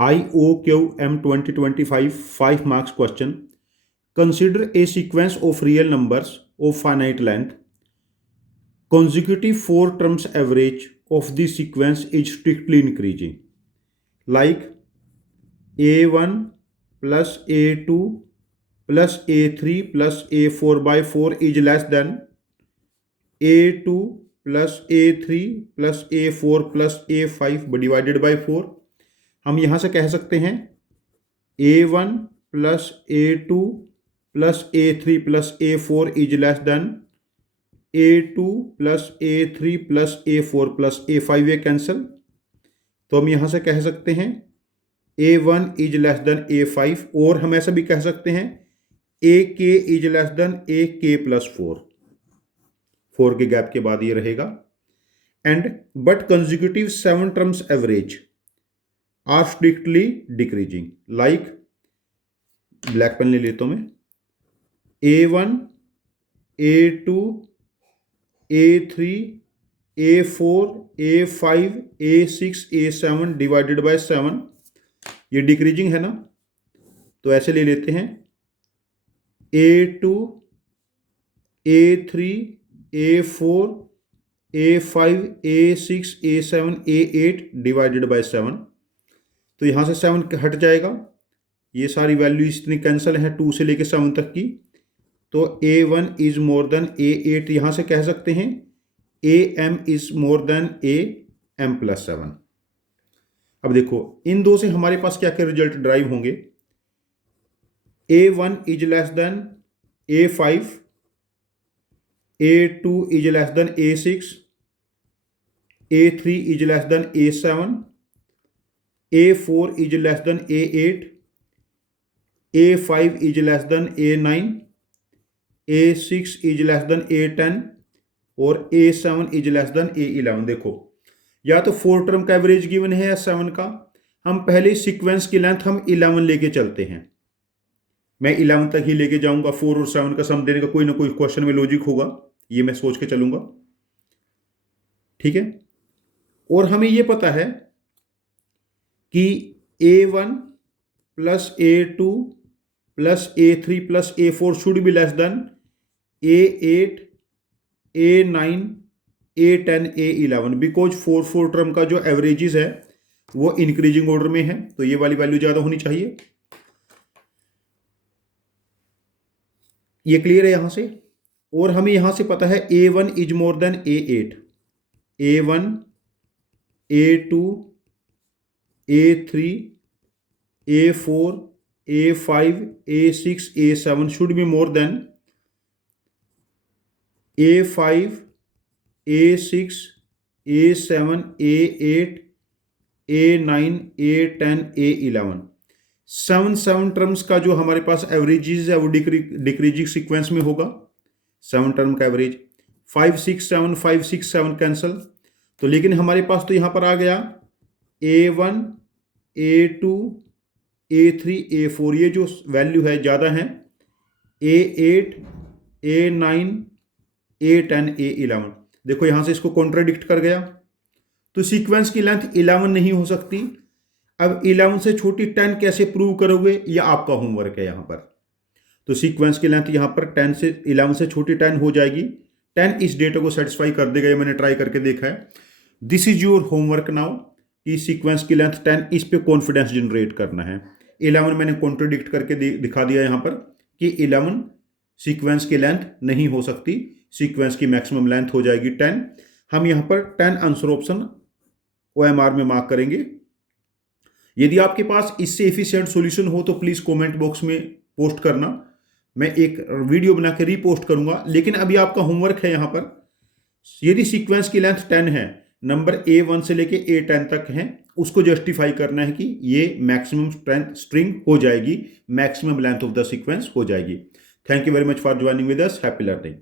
IOQM 2025 5 marks question. Consider a sequence of real numbers of finite length. Consecutive 4 terms average of the sequence is strictly increasing, like A1 plus A2 plus A3 plus A4 by 4 is less than A2 plus A3 plus A4 plus A5 divided by 4। हम यहाँ से कह सकते हैं A1 plus A2 plus A3 plus A4 is less then A2 plus A3 plus A4 plus A5, ये cancel. तो हम यहाँ से कह सकते हैं A1 is less then A5, और हम ऐसा भी कह सकते हैं AK is less than AK plus 4 के गैप के बाद ये रहेगा। And but consecutive 7 terms average are strictly decreasing, like black pen ले लेता हूं मैं, A1 A2 A3 A4 A5 A6 A7 divided by 7, ये डिक्रीजिंग है ना। तो ऐसे ले लेते हैं A2 A3 A4 A5 A6 A7 A8 divided by 7। तो यहाँ से 7 हट जाएगा, ये सारी वैल्यू इतनी कैंसिल है 2 से लेके 7 तक की। तो A1 is more than A8, यहाँ से कह सकते हैं AM is more than AM plus 7। अब देखो इन दो से हमारे पास क्या क्या रिजल्ट ड्राइव होंगे। A1 is less then A5, A2 is less then A6, A3 is less then A7, A4 is less then A8, A5 is less then A9, A6 is less then A10 और A7 is less then A11। देखो या तो 4 term का average given है या 7 का, हम पहले सीक्वेंस की लेंथ हम 11 लेके चलते हैं। मैं 11 तक ही लेके जाऊंगा, 4 और 7 का सम देने का कोई ना कोई क्वेश्चन में लॉजिक होगा, ये मैं सोच के चलूंगा, ठीक है। और हमें ये पता है कि A1 plus A2 plus A3 plus A4 should be less than A8 A9 A10 A11, because 4 term का जो एवरेजेस है वो इंक्रीजिंग ऑर्डर में है, तो ये वाली वैल्यू ज्यादा होनी चाहिए। ये क्लियर है यहां से। और हमें यहां से पता है A1 is more than A8, A1 A2 A3 A4 A5 A6 A7 should be more than A5 A6 A7 A8 A9 A10 A11। 7 terms का जो हमारे पास एवरेजेस है वो डिक्रीजिंग सीक्वेंस में होगा। 7 टर्म का एवरेज 5 6 7 5 6 7 कैंसल। तो लेकिन हमारे पास तो यहां पर आ गया A1 A2 A3 A4, ये जो वैल्यू है ज़्यादा है, A8 A9 A10 A11। देखो यहाँ से इसको कॉन्ट्राडिक्ट कर गया, तो सीक्वेंस की लेंथ 11 नहीं हो सकती। अब 11 से छोटी 10 कैसे प्रूव करोगे, ये आपका होमवर्क है यहाँ पर। तो सीक्वेंस की लेंथ यहाँ पर 10 से 11 से छोटी 10 हो जाएगी। 10 इस डेटा को सेटिस्फाई कर देगा, ये मैंने ट्राई करके देखा है। This is your homework now कि सीक्वेंस की लेंथ 10, इस पे कॉन्फिडेंस जनरेट करना है। 11 मैंने कॉन्ट्रोडिक्ट करके दिखा दिया यहाँ पर कि 11 सीक्वेंस की लेंथ नहीं हो सकती, सीक्वेंस की मैक्सिमम लेंथ हो जाएगी 10। हम यहाँ पर 10 आंसर ऑप्शन OMR में मार्क करेंगे। यदि आपके पास इससे एफिशिएंट सॉल्यूशन हो तो प्लीज कमेंट बॉक्स में पोस्ट करना, मैं एक वीडियो बना के रीपोस्ट करूंगा। लेकिन अभी आपका होमवर्क है यहाँ पर, यदि सीक्वेंस की लेंथ 10 है, नंबर A1 से लेके A10 तक है, उसको जस्टिफाई करना है कि ये मैक्सिमम स्ट्रिंग हो जाएगी, maximum length of the sequence हो जाएगी। Thank you very much for joining with us. Happy learning.